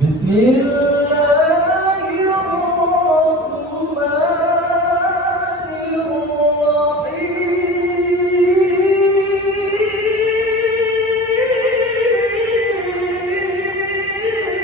بسم الله الرحمن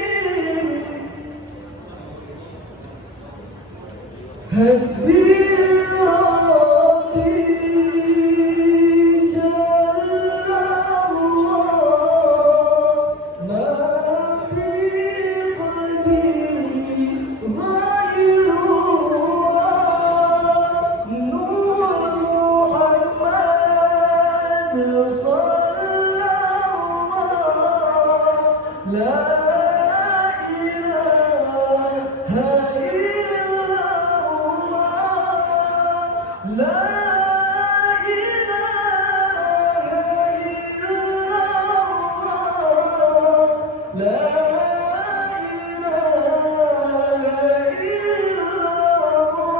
الرحيم حسبي ربي جل الله ما في قلبي غير الله نور محمد صلى الله لا إله إلا الله لا إله إلا الله لا إله إلا الله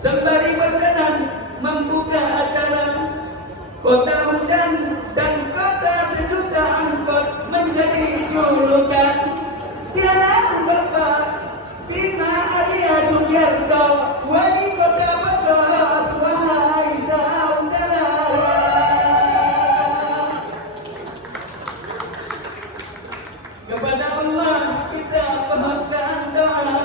sembari berkenan membuka acara Kota Hujan dan Kota Sejuta Angkot menjadi julukan. Dialah Bapak Bima Arya Sugiarto, Wali Kota Bogor, wahai saudara. Kepada Allah kita mohonkan doa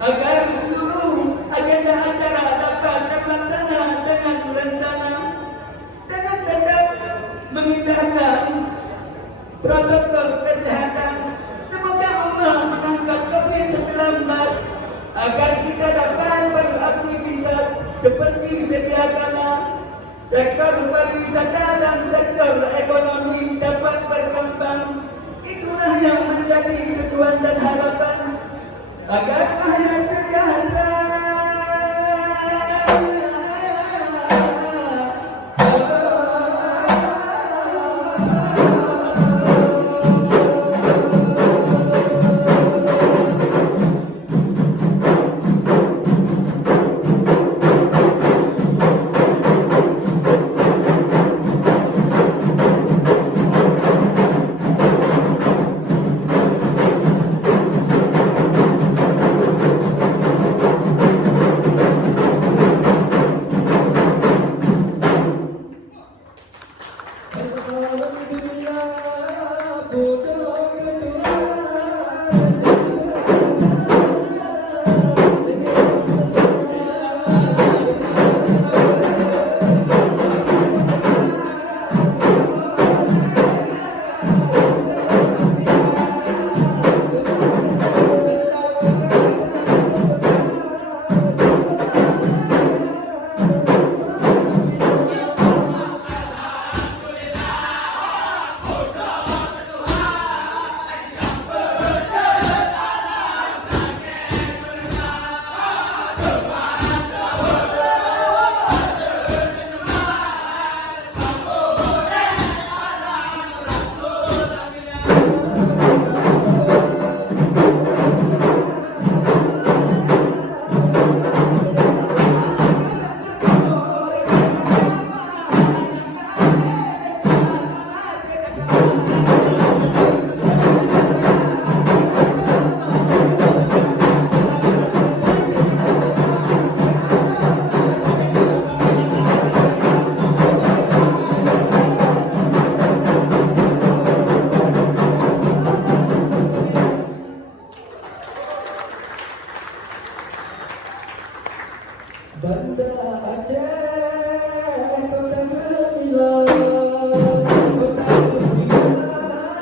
agar seluruh agenda acara dapat terlaksana dengan rencana, dengan tetap mengindahkan protokol kesehatan. Semoga Allah mengangkat COVID-19 agar kita dapat beraktivitas seperti sedia kala. Sektor pariwisata dan sektor ekonomi dapat berkembang. Itulah yang menjadi tujuan dan harapan agar rakyat sejahtera. Banda Aceh, kota gemilang, kota tujuan pariwisata.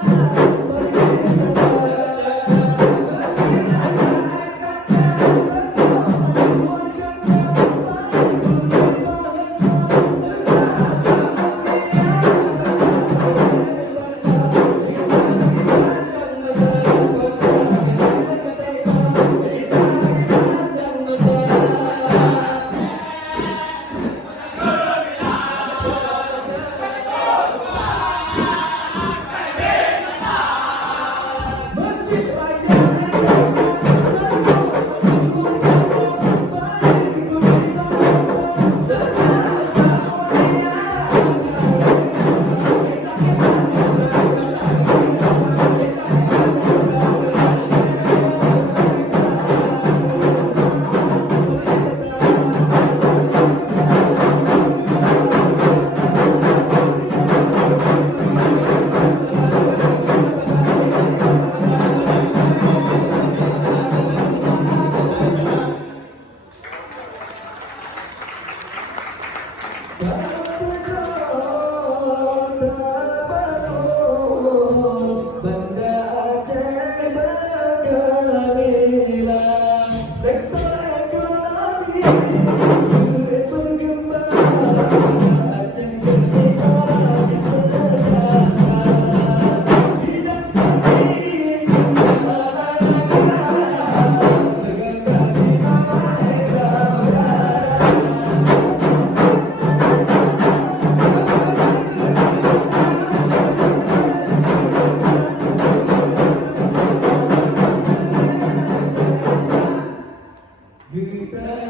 Banda Aceh bergemilang, sektor ekonomi berkembang. Aceh berbicara sejahtera, bidang seni megahkan wahai saudara. Kita